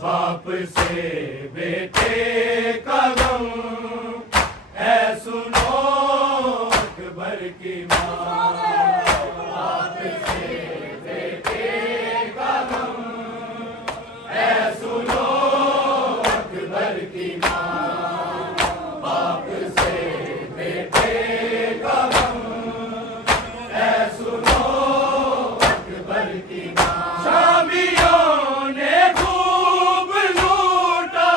बाप से बेटे का गम है सुनो अकबर की माँ। बाप से बेटे का गम है सुनो अकबर की माँ। बाप से बेटे का गम है सुनो अकबर की माँ। शामियों ने खूब लूटा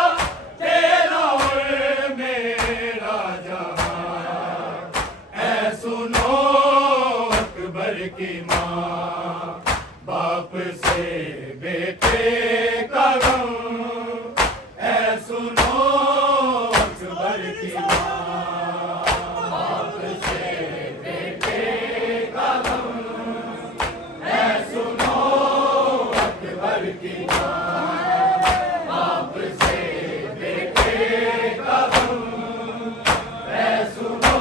तेरा और मेरा जहां है सुनो अकबर की माँ। बाप से बेटे का गम है सुनो अकबर की माँ। बाप से बेटे का गम है सुनो अकबर की माँ। बाप से बेटे का गम है सुनो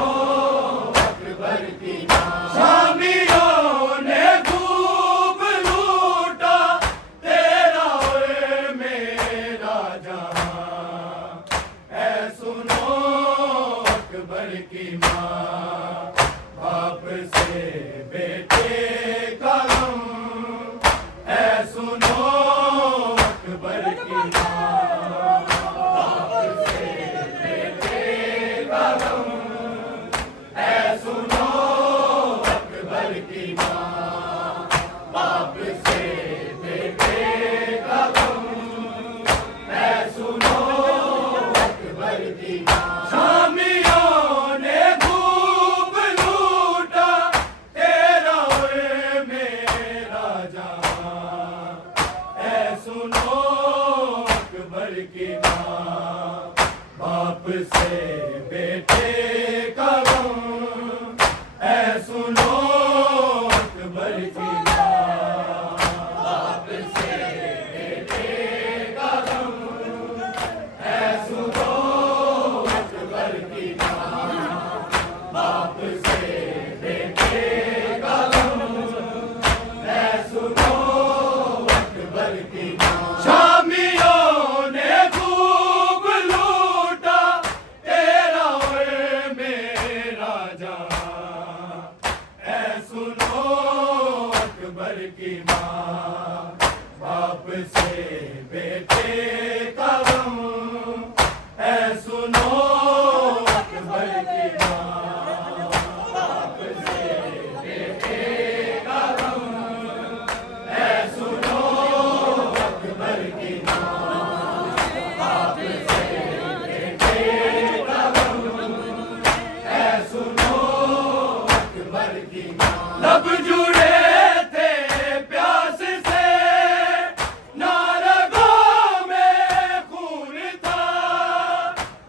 अकबर की माँ। शामियों ने खूब लूटा तेरा और मेरा जहां है सुनो अकबर की माँ। बाप से बेटे का गम है सुनो अकबर की माँ। बाप से बेटे का गम है सुनो अकबर की माँ। बाप से बेटे का गम है सुनो अकबर की माँ। शामियों ने खूब लूटा तेरा और मेरा जहां है सुनो अकबर की माँ। बाप से बेटे का गम है सुनो अकबर की माँ। बाप से बेटे का गम है सुनो अकबर की माँ। बाप से बेटे का गम है सुनो अकबर की माँ। शामियों ने खूब लूटा तेरा और मेरा जहां है सुनो अकबर की माँ। बाप से बेटे का गम है सुनो अकबर की माँ। बाप से बेटे का गम है सुनो अकबर की माँ। बाप से बेटे का गम है सुनो अकबर की माँ। लब जुड़े थे प्यास से ना रगों में खून था,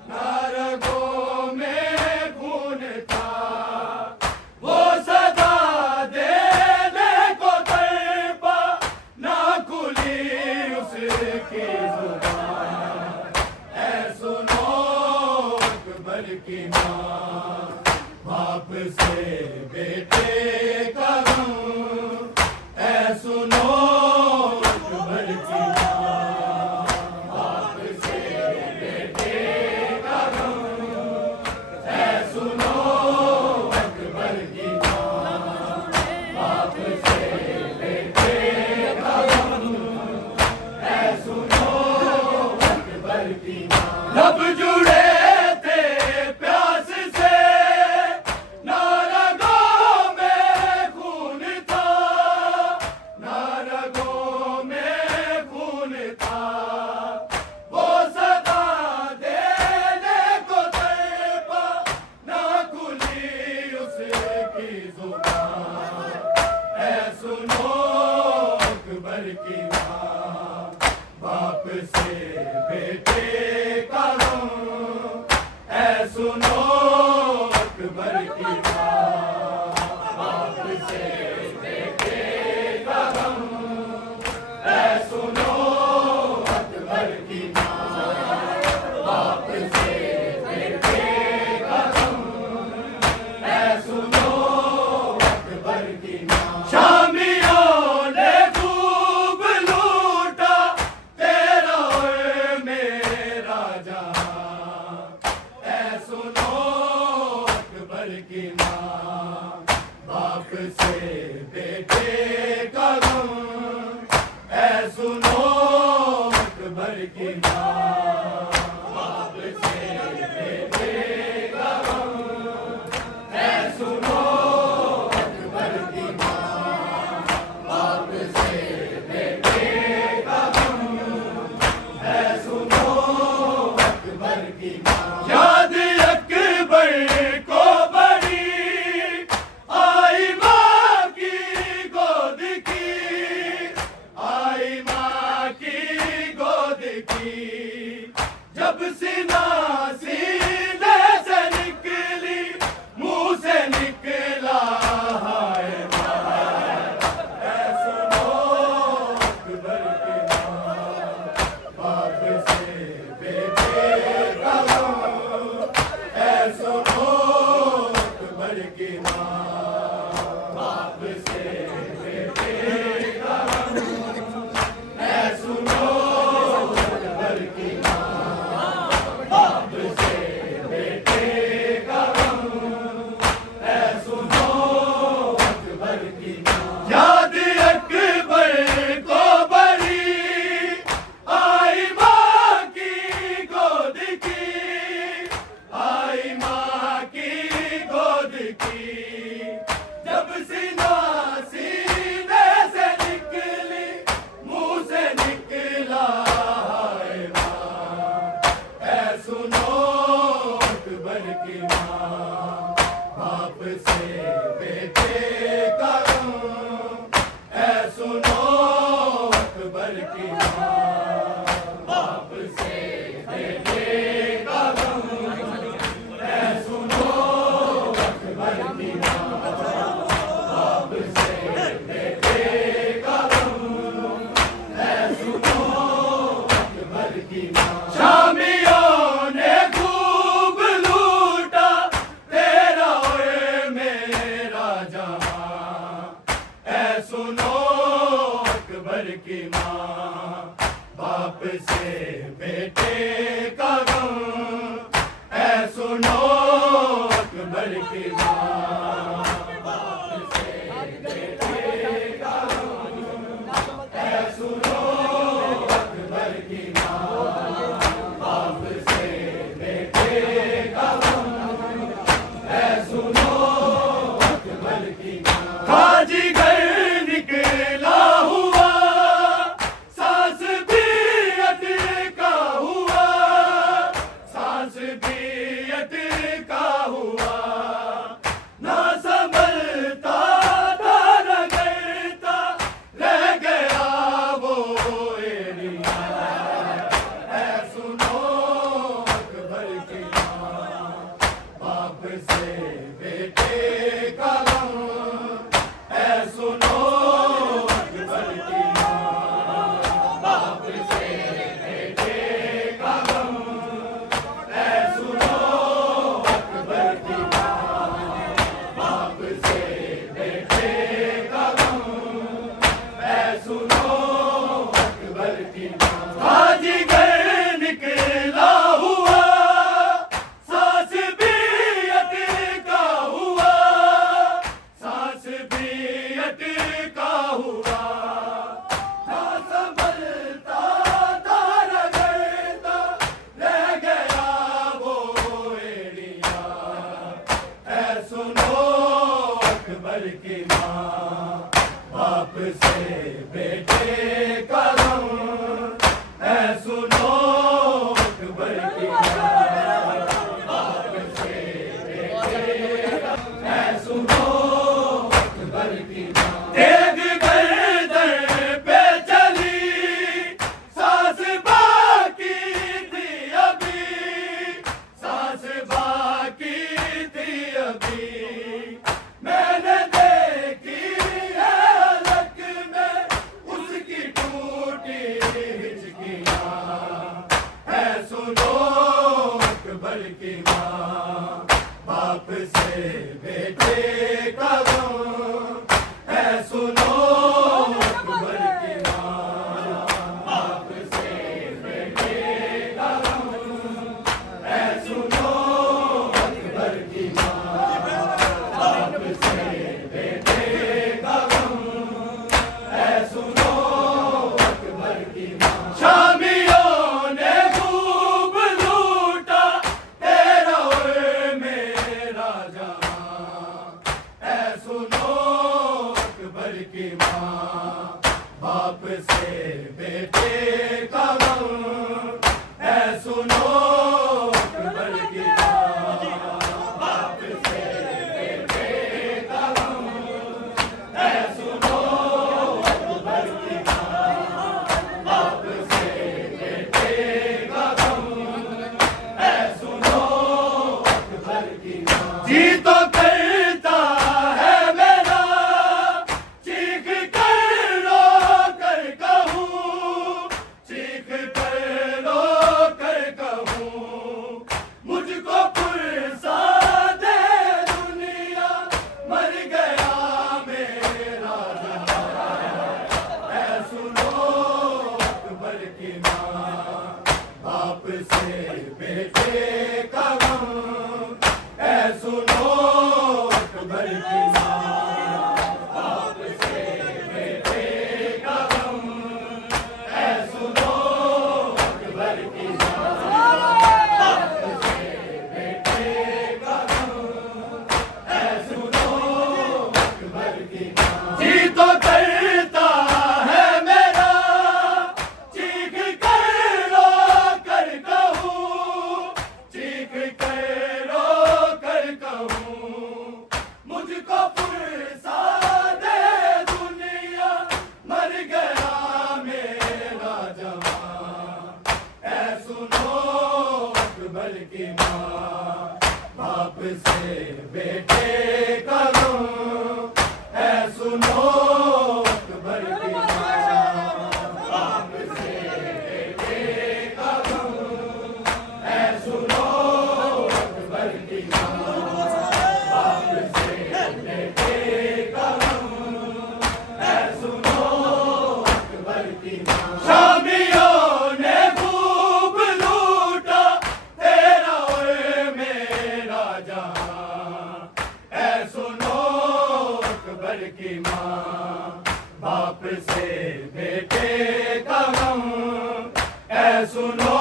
ना रगों में खून था। वो सदा देने को तड़पा ना खुली उसकी जुबान है सुनो अकबर की माँ। बाप से बेटे का गम है सुनो अकबर की माँ। बाप से बेटे का गम है सुनो अकबर की माँ। बाप से बेटे का गम है सुनो अकबर की माँ। लब जुड़े थे प्यास से ना रगों में खून था, ना रगों में खून था। वो सदा देने को तड़पा ना खुली उसकी जुबान है सुनो अकबर की माँ। बाप से बेटे का गम है सुनो अकबर की माँ। बाप से बेटे का गम है सुनो अकबर की माँ। बाप से बेटे का गम है सुनो अकबर की माँ। शामियों ने खूब लूटा अकबर की माँ। बाप से बेटे का गम है सुनो अकबर की माँ। बाप से बेटे का गम है सुनो अकबर की माँ। याद अकबर को बड़ी आई माँ की गोद की, आई माँ की गोद की। जब सीना सीने से निकली, मुंह से निकला हाय माँ। ऐ सुनो अकबर की माँ। बाप से बेटे का गम है सुनो अकबर की माँ। बाप से बेटे का गम है सुनो अकबर की माँ। बाप से बेटे का गम है सुनो अकबर की माँ। याद अकबर को बड़ी आई माँ की गोद की, आई माँ की गोद की। जब सीना सीने से निकली, मुंह से निकला हाय माँ। ऐ सुनो अकबर की माँ। बाप से बेटे का गम है सुनो अकबर की माँ। बाप से बेटे का गम है सुनो अकबर की माँ। बाप से बेटे का गम है सुनो अकबर की माँ। शामियों ने खूब लूटा तेरा और मेरा जहां, ऐ सुनो अकबर की माँ। बाप से बेटे का गम है सुनो अकबर की माँ। बाप से बेटे का गम है सुनो अकबर की माँ। बाप से बेटे का गम है सुनो अकबर की माँ। हाजी घर निकला हुआ, सांस भी अटका हुआ, सांस भी अटका हुआ। ना संभलता था न करता, रह गया वो एरिया। ऐ सुनो अकबर की माँ। बाप से बेटे का गम है सुनो अकबर की माँ। बाप से बेटे का गम है सुनो अकबर की माँ। बाप से बेटे का गम है सुनो अकबर की माँ। हाजी घर निकला हुआ, सांस भी अटका हुआ, सांस भी अटका हुआ। ना संभलता था न करता, रह गया वो एरिया। ऐ सुनो अकबर की माँ। बाप से बेटे का गम है सुनो अकबर की माँ। बाप से बेटे का गम है सुनो अकबर की माँ। तेग गर्दन पे चली, सांस बाकी थी अभी, सांस बाकी थी अभी। मैंने देखी है अलग में उसकी टूटी हिचकियाँ। है सुनो अकबर की माँ। बाप से बेटे का गम है सुनो अकबर की माँ। बाप से बेटे का गम है सुनो अकबर की माँ। बाप से बेटे का गम है सुनो अकबर की माँ। शामियों माँ, बाप से बेटे का गम, ऐ सुनो अकबर की माँ, बाप से बेटे का गम, ऐ सुनो अकबर की माँ, बाप से बेटे का गम, ऐ सुनो अकबर की माँ। जी तो करता है मेरा, चीख कर रो कर कहूँ, चीख कर रो कर कहूँ, मुझको फुर्सा दे दुनिया, मर गया मेरा जवान, ऐ सुनो अकबर की माँ, बाप से बेटे का गम, ऐ सुनो अकबर की माँ, बाप से बेटे का गम, ऐ सुनो अकबर की माँ, बाप से बेटे का गम, ऐ सुनो अकबर की माँ। शामियों ने खूब लूटा तेरा और मेरा जहां, ऐ सुनो अकबर की माँ, बाप से बेटे का गम, ऐ सुनो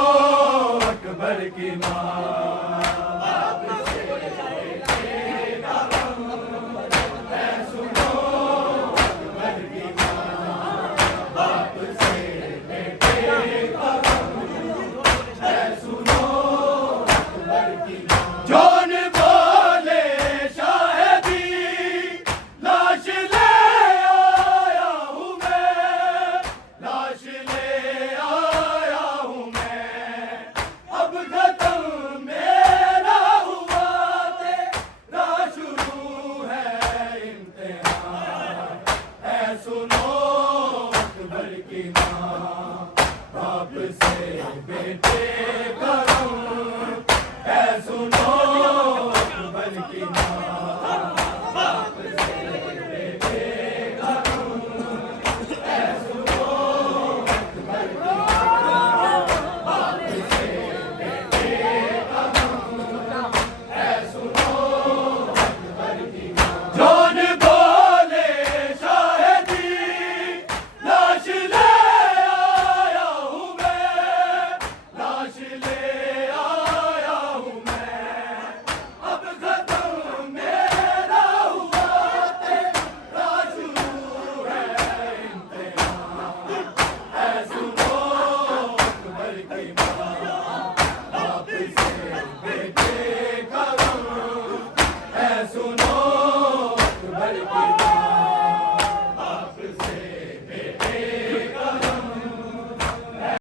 अकबर की माँ, बाप से बेटे का गम, ऐ सुनो अकबर की माँ, बाप से बेटे का गम, ऐ सुनो अकबर की माँ। जौन बोले शायदी लाश ले आया हूँ मैं, लाश ले आया हूँ मैं, अब खत्म मेरा हुआ तेरा शुरू है इम्तिहान, ऐ सुनो अकबर की माँ, बाप से बेटे का गम, ऐ सुनो अकबर की माँ, बाप से बेटे का गम, ऐ सुनो अकबर की माँ, बाप से बेटे का गम, ऐ सुनो अकबर की माँ। जौन बोले शायदी लाश ले आया हूँ मैं, लाश ले आया हूँ मैं, अब खत्म मेरा हुआ तेरा शुरू है इम्तिहान, ऐ सुनो अकबर की माँ, बाप से बेटे का गम, ऐ सुनो